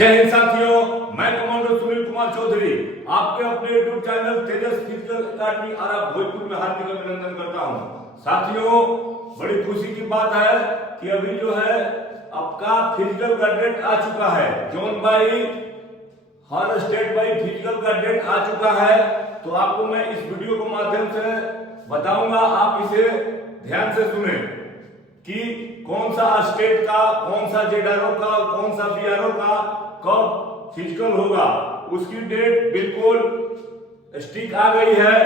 जय हिंद साथियों, मैं कमांडर सुनील कुमार चौधरी आपके अपने यूट्यूब चैनल तेजस फिजिकल अकेडमी आरा भोजपुर में हार्दिक अभिनंदन करता हूं। साथियों, बड़ी खुशी की बात है कि अभी जो है आपका फिजिकल का डेट आ चुका है। Zone by her state by physical का डेट आ चुका है। तो आपको मैं इस वीडियो के माध्यम से बताऊंगा, आप इसे ध्यान से सुने कि कौन सा स्टेट का, कौन सा जेडआरओ का, कौन सा बीआरओ का कब फिजिकल होगा, उसकी डेट बिल्कुल स्टिक आ गई है।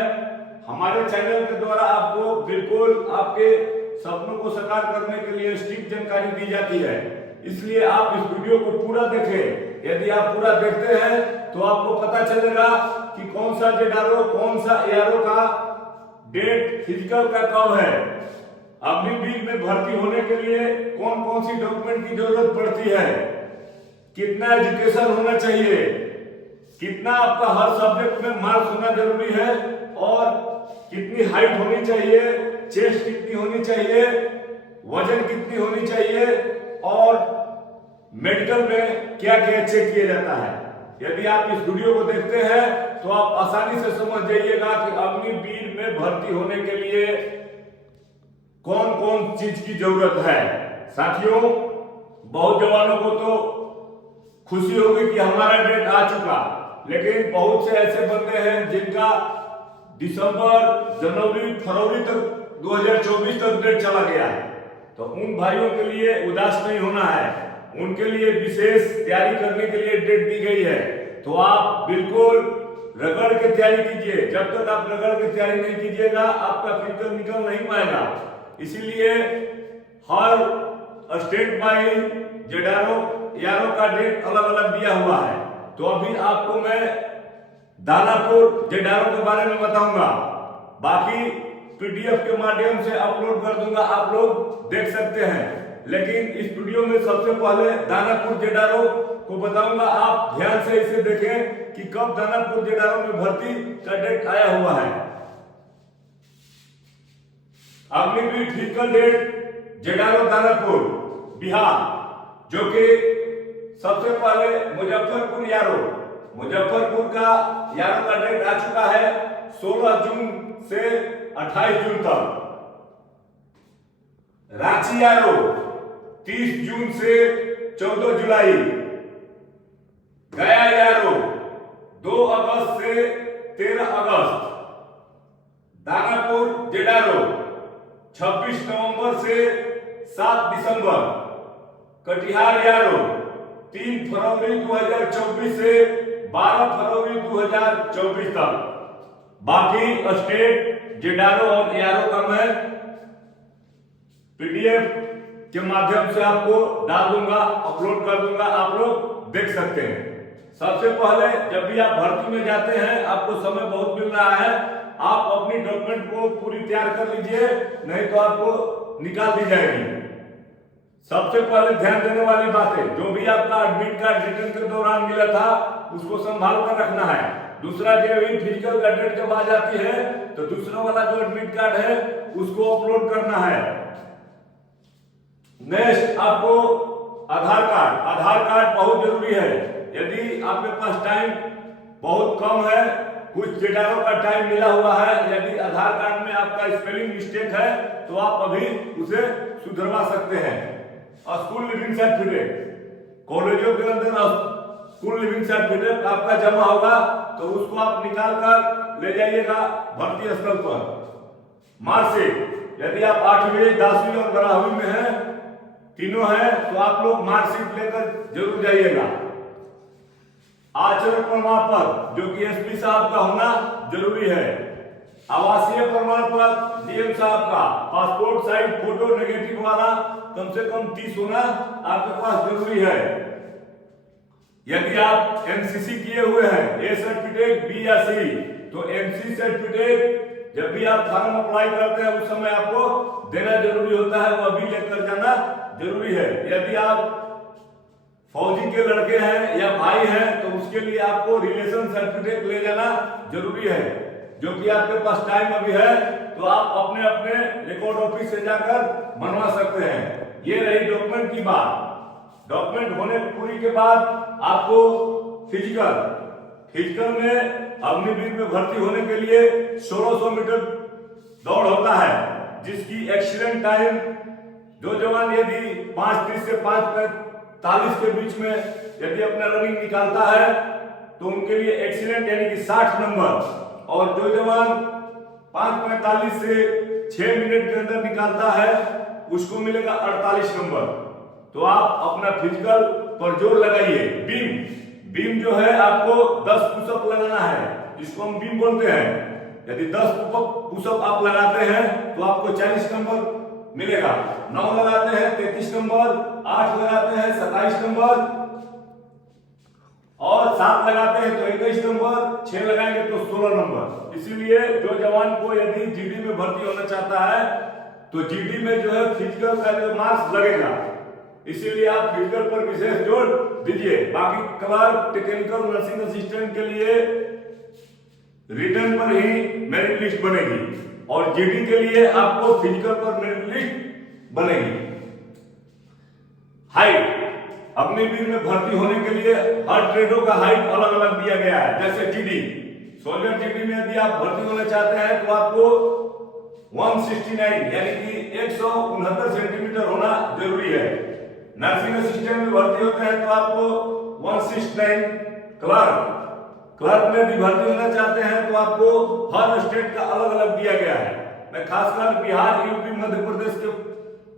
हमारे चैनल के द्वारा आपको बिल्कुल आपके सपनों को साकार करने के लिए स्टिक जानकारी दी जाती है, इसलिए आप इस वीडियो को पूरा देखें। यदि आप पूरा देखते हैं तो आपको पता चलेगा कि कौन सा जेडआरओ, कौन सा एआरओ का डेट फिजिकल का कब है। अग्निवीर में भर्ती होने के लिए कौन कौन सी डॉक्यूमेंट की जरूरत पड़ती है, कितना एजुकेशन होना चाहिए, कितना आपका हर सब्जेक्ट में मार्क्स होना जरूरी है, और कितनी हाइट होनी चाहिए, चेस्ट कितनी होनी चाहिए, वजन कितनी होनी चाहिए, और मेडिकल में क्या क्या चेक किया जाता है। यदि आप इस वीडियो को देखते हैं तो आप आसानी से समझ जाइएगा कि अग्निवीर में भर्ती होने के लिए कौन कौन चीज की जरूरत है। साथियों, बहुत जवानों को तो खुशी होगी कि हमारा डेट आ चुका, लेकिन बहुत से ऐसे बंदे हैं जिनका दिसंबर, जनवरी, फरवरी तक 2024 तक डेट चला गया है। तो उन भाइयों के लिए उदास नहीं होना है, उनके लिए विशेष तैयारी करने के लिए डेट दी गई है। तो आप बिल्कुल रगड़ के तैयारी कीजिए। जब तक आप रगड़ के तैयारी नहीं कीजिएगा आपका फिजिकल निकल नहीं पाएगा। इसीलिए हर स्टेट बाई जेडआरओ एआरओ का डेट अलग अलग दिया हुआ है। तो अभी आपको मैं दानापुर जेडआरओ के बारे में बताऊंगा, बाकी पीडीएफ के माध्यम से अपलोड कर दूंगा, आप लोग देख सकते हैं। लेकिन इस वीडियो में सबसे पहले दानापुर जेडआरओ को बताऊंगा। आप ध्यान से इसे देखें कि कब दानापुर जेडआरओ में भर्ती का डेट आया हुआ है। Agniveer physical date ZRO Danapur Bihar, जो कि सबसे पहले मुजफ्फरपुर मुजफ्फरपुर का यारो का डेट आ चुका है 16 जून से 28 जून तक। रांची यारो 30 जून से 14 जुलाई। गया यारो 2 अगस्त से 13 अगस्त। दानापुर जेडआरओ 26 नवंबर से 7 दिसंबर। कटिहार यारो 3 फरवरी 2024 से 12 फरवरी 2024 तक। बाकी स्टेट जेडआरओ और एआरओ का मैं पीडीएफ के माध्यम से आपको डाल दूंगा, अपलोड कर दूंगा, आप लोग देख सकते हैं। सबसे पहले जब भी आप भर्ती में जाते हैं, आपको समय बहुत मिल रहा है, आप अपनी डॉक्यूमेंट को पूरी तैयार कर लीजिए, नहीं तो आपको निकाल दी जाएगी। सबसे पहले ध्यान देने वाली बात है, जो भी आपका एडमिट कार्ड रिटर्न के दौरान मिला था उसको संभाल कर रखना है। दूसरा, जो भी फिजिकल का डेट जब आ जाती है तो दूसरा वाला जो एडमिट कार्ड है उसको अपलोड करना है। नेक्स्ट, आपको आधार कार्ड बहुत जरूरी है। यदि आपके पास टाइम बहुत कम है, कुछ जेडआरओ का टाइम मिला हुआ है, यदि आधार कार्ड में आपका स्पेलिंग मिस्टेक है तो आप अभी उसे सुधरवा सकते हैं। स्कूल लिविंग सर्टिफिकेट, कॉलेजों के अंदर स्कूल लिविंग सर्टिफिकेट आपका जमा होगा तो उसको आप निकाल कर ले जाइएगा भर्ती स्थल पर। मार्कशीट, यदि आप 8वीं, 10वीं और 12वीं में हैं, तीनों हैं, तो आप लोग मार्कशीट लेकर जरूर जाइएगा। आचरण प्रमाण पत्र, जो कि एसपी साहब का होना जरूरी है। आवासीय प्रमाण पत्र डीएम साहब का। पासपोर्ट साइज फोटो नेगेटिव वाला कम से कम 30 होना आपके पास जरूरी है। यदि आप एनसीसी किए हुए हैं, ए सर्टिफिकेट, बी या सी, तो एमसी सर्टिफिकेट जब भी आप फॉर्म अप्लाई करते हैं उस समय आपको देना जरूरी होता है, वह भी लेकर जाना जरूरी है। यदि आप फौजी के लड़के हैं या भाई हैं तो उसके लिए आपको रिलेशन सर्टिफिकेट ले जाना जरूरी है, जो कि आपके पास टाइम अभी है तो आप अपने अपने रिकॉर्ड ऑफिस से जाकर बनवा सकते हैं। ये रही डॉक्यूमेंट की बात। डॉक्यूमेंट होने पूरी के बाद आपको फिजिकल में अग्निवीर में भर्ती होने के लिए 1600 मीटर दौड़ होता है, जिसकी एक्सीलेंट टाइम जो जवान यदि 5:30 से 5:45 के बीच में यदि अपना रनिंग निकालता है तो उनके लिए एक्सीलेंट यानी कि 60 नंबर, और जो जवान 5:45 से 6 मिनट के अंदर निकालता है उसको मिलेगा 48 नंबर। तो आप अपना फिजिकल पर जोर लगाइए। बीम जो है आपको 10 पुशअप लगाना है, जिसको हम बीम बोलते हैं। यदि 10 पुशअप आप लगाते हैं तो आपको 40 नंबर मिलेगा। 9 लगाते हैं 33 नंबर, 8 लगाते हैं 27 नंबर, और 7 लगाते हैं तो 21 नंबर, 6 लगाएंगे तो 16 नंबर। इसीलिए जो जवान को यदि जीडी में भर्ती होना चाहता है तो जीडी में जो है फिजिकल का जो मार्क्स लगेगा, इसीलिए आप फिजिकल पर विशेष जोर दीजिए। बाकी क्लर्क, टेक्निकल, नर्सिंग असिस्टेंट के लिए रिटर्न पर ही मेरिट लिस्ट बनेगी, और जीडी के लिए आपको फिजिकल पर मेरिट लिस्ट बनेगी। हाइट, अग्निवीर में भर्ती होने के लिए हर ट्रेडों का हाइट अलग अलग दिया गया है। जैसे जीडी, सोल्जर जीडी में यदि आप भर्ती होना चाहते हैं तो आपको 169 यानी कि 169 सेंटीमीटर होना जरूरी है। नर्सिंग असिस्टेंट में भर्ती होते हैं तो आपको 169। क्लर्क में भी भर्ती होना चाहते हैं तो आपको हर स्टेट का अलग अलग दिया गया है। मैं खासकर बिहार, यूपी, मध्य प्रदेश के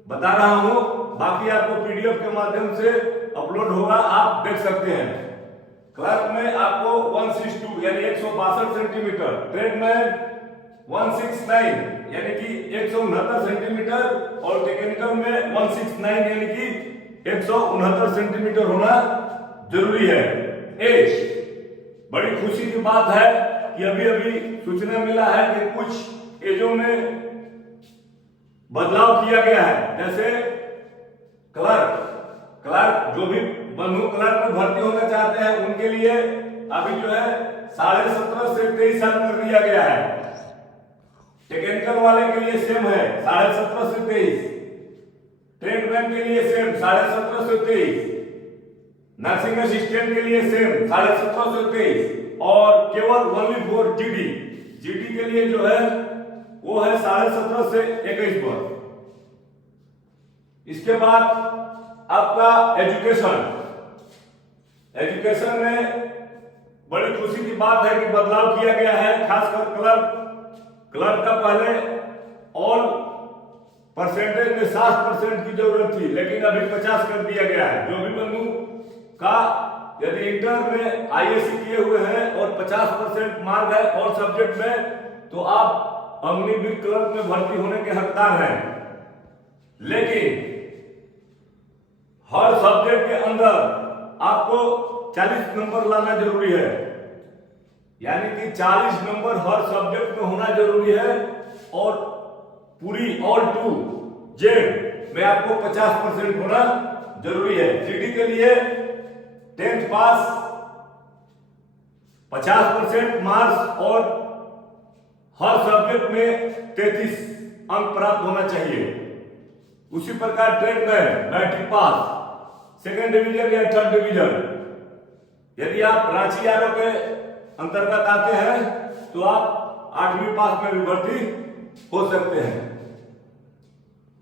बता रहा हूं, बाकी आपको पीडीएफ के माध्यम से अपलोड होगा, आप देख सकते हैं। क्लर्क में आपको 162 यानी 162 सेंटीमीटर, ट्रेड में 169 यानी कि 169 सेंटीमीटर, और टेक्निकल में 169 यानी कि 169 सेंटीमीटर होना जरूरी है। एज, बड़ी खुशी की बात है कि अभी सूचना मिला है कि कुछ एजों में बदलाव किया गया है। जैसे क्लर्क जो भी बंधु क्लर्क में भर्ती होना चाहते हैं उनके लिए अभी जो है 17.5 से 23 साल कर दिया गया है। टेक्निकल वाले के लिए सेम है 17.5 से 23, ट्रेडमैन के लिए सेम 17.5 से 23, नर्सिंग असिस्टेंट के लिए सेम 17.5 से 23, और केवल ओनली फॉर जीडी के लिए जो है वो है 17.5 से 21 वर्ष। इसके बाद आपका एजुकेशन में बड़ी खुशी की बात है कि बदलाव किया गया है। खासकर क्लर्क का पहले ऑल परसेंटेज में 60% की जरूरत थी, लेकिन अभी 50 कर दिया गया है। जो भी बंधु का यदि इंटर में आईएससी किए हुए हैं और 50% मार्क है और सब्जेक्ट में, तो आप अग्निवीर क्लर्क में भर्ती होने के हकदार हैं। लेकिन हर सब्जेक्ट के अंदर आपको 40 नंबर लाना जरूरी है, यानी कि 40 नंबर हर सब्जेक्ट में होना जरूरी है, और पूरी ऑल टू जेड में आपको 50% होना जरूरी है। जीडी के लिए 10th पास 50% मार्क्स और हर सब्जेक्ट में 33 अंक प्राप्त होना चाहिए। उसी प्रकार ट्रेड में मैट्रिक पास, सेकेंड डिवीजन या थर्ड डिवीजन। यदि आप रांची आरओ के अंतर्गत आते हैं तो आप 8वीं पास में भी भर्ती हो सकते हैं।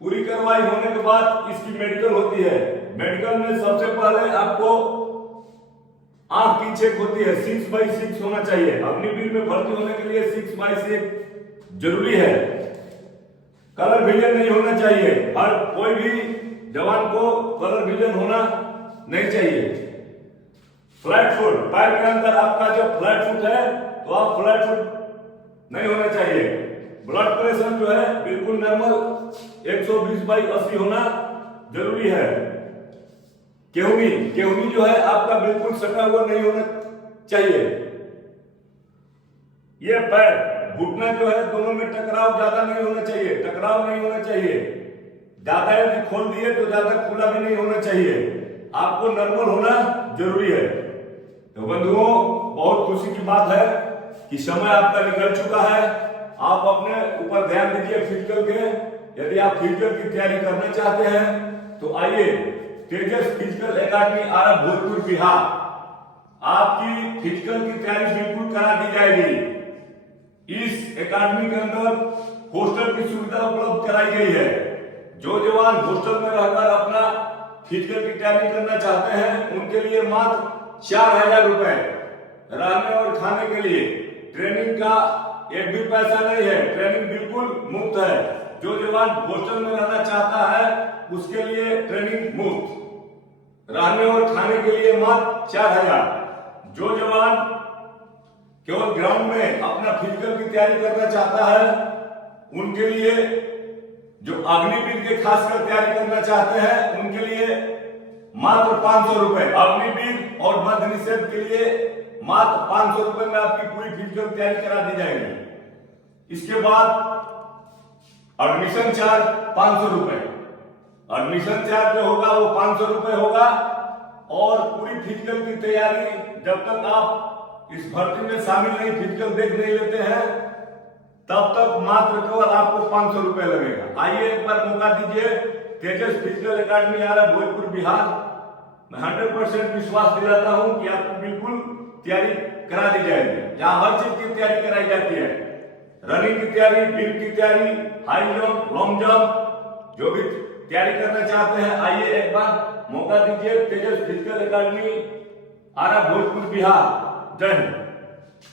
पूरी कार्रवाई होने के बाद इसकी मेडिकल होती है। मेडिकल में सबसे पहले आपको आंख की चेक होती है, 6/6 होना चाहिए। अग्निवीर में भर्ती होने के लिए 6/6 जरूरी है। कलर विजन नहीं होना चाहिए, हर कोई भी जवान को कलर विजन होना नहीं चाहिए। फ्लैट फुट, पैर के अंदर आपका जो फ्लैट फुट है तो आप फ्लैट फुट नहीं होना चाहिए। ब्लड प्रेशर जो है बिल्कुल नॉर्मल 120/80 होना जरूरी है। केहूनी जो है आपका बिल्कुल सटा हुआ नहीं होना चाहिए। ये पैर घुटना जो है दोनों में टकराव ज्यादा नहीं होना चाहिए, टकराव नहीं होना चाहिए। ज्यादा यदि खोल दिए तो ज्यादा खुला भी नहीं होना चाहिए, आपको नॉर्मल होना जरूरी है। तो बंधुओं, बहुत खुशी की बात है कि समय आपका निकल चुका है। आप अपने ऊपर ध्यान दीजिए फिजिकल के। यदि आप फिजिकल की तैयारी करना चाहते हैं तो आइए तेजस फिजिकल एकेडमी आरा भोजपुर बिहार। आपकी फिजिकल की तैयारी बिल्कुल करा दी जाएगी। इस एकेडमी के अंदर हॉस्टल की सुविधा उपलब्ध कराई गई है। जो जवान हॉस्टल में रहकर अपना फिजिकल की तैयारी करना चाहते हैं उनके लिए मात्र 4000 रुपए रहने और खाने के लिए। ट्रेनिंग का एक भी पैसा नहीं है, ट्रेनिंग बिल्कुल मुफ्त है। जो जवान हॉस्टल में रहना चाहता है उसके लिए ट्रेनिंग मुफ्त, रहने और खाने के लिए मात्र 4000। जो जवान केवल ग्राउंड में अपना फिजिकल की तैयारी करना चाहता है उनके लिए, जो अग्निवीर के खासकर तैयारी करना चाहते हैं उनके लिए मात्र 500 रुपए। अग्निवीर और मध्य निषेध के लिए मात्र 500 रुपए में आपकी पूरी फिजिकल तैयारी करा दी जाएगी। इसके बाद एडमिशन चार्ज 500 रुपए। एडमिशन चार्ज जो होगा वो 500 रुपए होगा और पूरी फिजिकल की तैयारी जब तक आप इस भर्ती में शामिल नहीं, फिजिकल देख नहीं लेते हैं, तब तक मात्र केवल आपको 500 रुपए लगेगा। आइए एक बार मौका दीजिए। तेजस फिजिकल एकेडमी आ रहा है भोजपुर बिहार। मैं 100% विश्वास दिलाता हूं कि आपको बिल्कुल तैयारी करा दी जाएगी। यहाँ हर चीज की तैयारी कराई जाती है। रनिंग की तैयारी, बीम की तैयारी, हाई जंप, लॉन्ग जंप, जो भी तैयारी करना चाहते हैं आइए एक बार मौका दीजिए। तेजस फिजिकल एकेडमी आरा भोजपुर बिहार। जय हिंद।